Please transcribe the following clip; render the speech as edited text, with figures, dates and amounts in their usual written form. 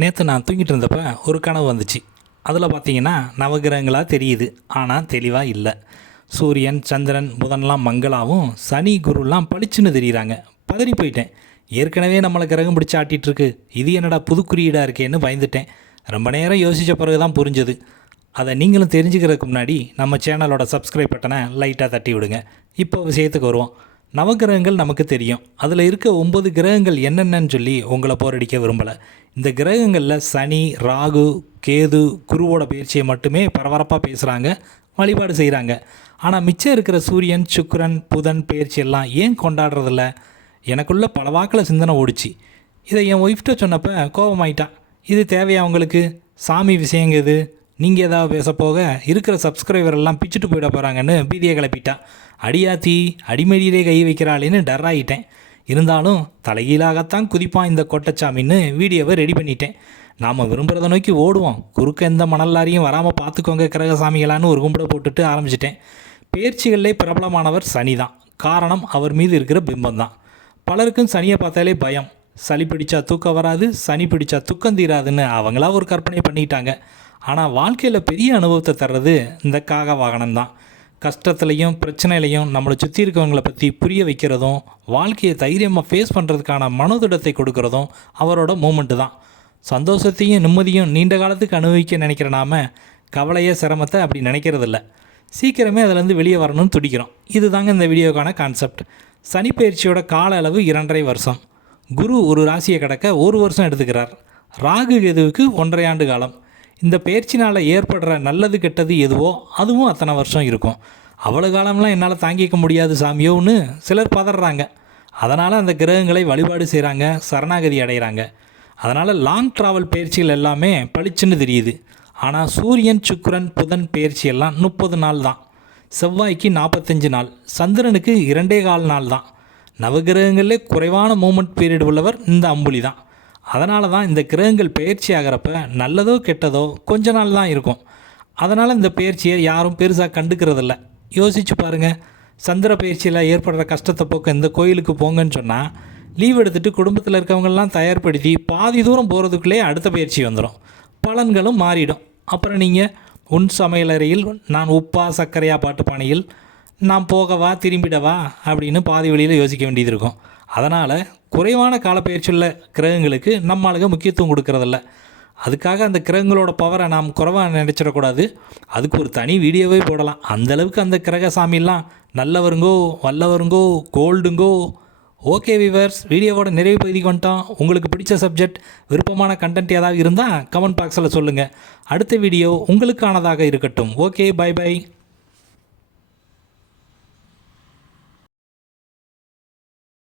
நேற்று நான் தூங்கிட்டு இருந்தப்போ ஒரு கனவு வந்துச்சு. அதில் பார்த்தீங்கன்னா நவகிரகங்களாக தெரியுது, ஆனால் தெளிவாக இல்லை. சூரியன், சந்திரன், புதன்லாம் மங்களாவும் சனி, குருலாம் பளிச்சுன்னு தெரியுறாங்க. பதறி போயிட்டேன். ஏற்கனவே நம்மளை கிரகம் பிடிச்சி ஆட்டிகிட்ருக்கு, இது என்னடா புது குறியீடாக இருக்கேன்னு பயந்துட்டேன். ரொம்ப நேரம் யோசித்த பிறகு தான் புரிஞ்சது. அதை நீங்களும் தெரிஞ்சுக்கிறதுக்கு முன்னாடி நம்ம சேனலோட சப்ஸ்கிரைப் பட்டனை லைட்டாக தட்டி விடுங்க. இப்போ விஷயத்துக்கு வருவோம். நவகிரகங்கள் நமக்கு தெரியும். அதில் இருக்க 9 கிரகங்கள் என்னென்னு சொல்லி உங்களை போரடிக்க விரும்பலை. இந்த கிரகங்களில் சனி, ராகு, கேது, குருவோட பயிற்சியை மட்டுமே பரபரப்பாக பேசுகிறாங்க, வழிபாடு செய்கிறாங்க. ஆனால் மிச்சம் இருக்கிற சூரியன், சுக்கிரன், புதன் பயிற்சியெல்லாம் ஏன் கொண்டாடுறதில்ல? எனக்குள்ள பல வாக்கில் சிந்தனை ஓடிச்சு. இதை என் ஒய்ஃப்ட்ட சொன்னப்போ கோபமாயிட்டான். இது தேவையா உங்களுக்கு? சாமி விஷயங்க இது. நீங்கள் ஏதாவது பேச போக இருக்கிற சப்ஸ்கிரைபர் எல்லாம் பிச்சுட்டு போயிட போகிறாங்கன்னு பீதியை கிளப்பிட்டா. அடியாத்தி அடிமடியிலே கை வைக்கிறாளேன்னு டர்ராயிட்டேன். இருந்தாலும் தலைகீழாகத்தான் குதிப்பான் இந்த கோட்டச்சாமின்னு வீடியோவை ரெடி பண்ணிட்டேன். நாம் விரும்புகிறத நோக்கி ஓடுவோம், குறுக்க எந்த மணல் லாரியும் வராமல் பார்த்துக்கோங்க கிரகசாமிகளான்னு ஒரு கும்பிட போட்டுட்டு ஆரம்பிச்சிட்டேன். பயிற்சிகளிலே பிரபலமானவர் சனி தான். காரணம் அவர் மீது இருக்கிற பிம்பம் தான். பலருக்கும் சனியை பார்த்தாலே பயம். சளி பிடிச்சா தூக்கம் வராது, சனி பிடிச்சா துக்கம் தீராதுன்னு அவங்களா ஒரு கற்பனை பண்ணிக்கிட்டாங்க. ஆனால் வாழ்க்கையில் பெரிய அனுபவத்தை தர்றது இந்த காக வாகனம் தான். கஷ்டத்துலையும் பிரச்சனையிலையும் நம்மளை சுற்றி இருக்கவங்களை பற்றி புரிய வைக்கிறதும், வாழ்க்கையை தைரியமாக ஃபேஸ் பண்ணுறதுக்கான மனோதிடத்தை கொடுக்குறதும் அவரோட மூமெண்ட்டு தான். சந்தோஷத்தையும் நிம்மதியும் நீண்ட காலத்துக்கு அனுபவிக்க நினைக்கிற நாம கவலையை, சிரமத்தை அப்படி நினைக்கிறதில்ல. சீக்கிரமே அதிலேருந்து வெளியே வரணும்னு துடிக்கிறோம். இது தாங்க இந்த வீடியோக்கான கான்செப்ட். சனி பயிற்சியோட கால அளவு 2.5 வருஷம். குரு ஒரு ராசியை கடக்க 1 வருஷம் எடுத்துக்கிறார். ராகு கேதுவுக்கு 1.5 ஆண்டு காலம். இந்த பயிற்சினால் ஏற்படுற நல்லது கெட்டது எதுவோ அதுவும் அத்தனை வருஷம் இருக்கும். அவ்வளோ காலம்லாம் என்னால் தாங்கிக்க முடியாது சாமியோன்னு சிலர் பதறாங்க. அதனால் அந்த கிரகங்களை வழிபாடு செய்கிறாங்க, சரணாகதி அடைகிறாங்க. அதனால் லாங் ட்ராவல் பயிற்சிகள் எல்லாமே பளிச்சுன்னு தெரியுது. ஆனால் சூரியன், சுக்கிரன், புதன் பயிற்சியெல்லாம் 30 நாள் தான். செவ்வாய்க்கு 45 நாள், சந்திரனுக்கு 2.25 நாள் தான். நவகிரகங்களிலே குறைவான மூமெண்ட் பீரியட் உள்ளவர் இந்த அம்புலி தான். அதனால தான் இந்த கிரகங்கள் பயிற்சி ஆகிறப்ப நல்லதோ கெட்டதோ கொஞ்ச நாள் தான் இருக்கும். அதனால் இந்த பயிற்சியை யாரும் பெருசாக கண்டுக்கிறதில்ல. யோசிச்சு பாருங்கள். சந்திர பயிற்சியில் ஏற்படுற கஷ்டத்தை போக்க இந்த கோயிலுக்கு போங்கன்னு சொன்னால் லீவ் எடுத்துகிட்டு குடும்பத்தில் இருக்கவங்கெல்லாம் தயார்படுத்தி பாதி தூரம் போகிறதுக்குள்ளே அடுத்த பயிற்சி வந்துடும். பலன்களும் மாறிடும். அப்புறம் நீங்கள் உன் சமையலறையில் நான் உப்பா சர்க்கரையா பாட்டு பானையில் நான் போகவா திரும்பிடவா அப்படின்னு பாதி வழியில் யோசிக்க வேண்டியது இருக்கும். அதனால் குறைவான காலப்பயிற்சியுள்ள கிரகங்களுக்கு நம்ம ஆளுங்க முக்கியத்துவம் கொடுக்கறதில்ல. அதுக்காக அந்த கிரகங்களோட பவரை நாம் குறைவாக நினச்சிடக்கூடாது. அதுக்கு ஒரு தனி வீடியோவே போடலாம். அந்தளவுக்கு அந்த கிரக சாமியெல்லாம் நல்லவருங்கோ, வல்லவருங்கோ, கோல்டுங்கோ. ஓகே விவர்ஸ், வீடியோவோட நிறைவு பகுதிக்கு வந்துட்டோம். உங்களுக்கு பிடிச்ச சப்ஜெக்ட், விருப்பமான கண்டென்ட் ஏதாவது இருந்தால் கமெண்ட் பாக்ஸில் சொல்லுங்கள். அடுத்த வீடியோ உங்களுக்கானதாக இருக்கட்டும். Okay, bye by.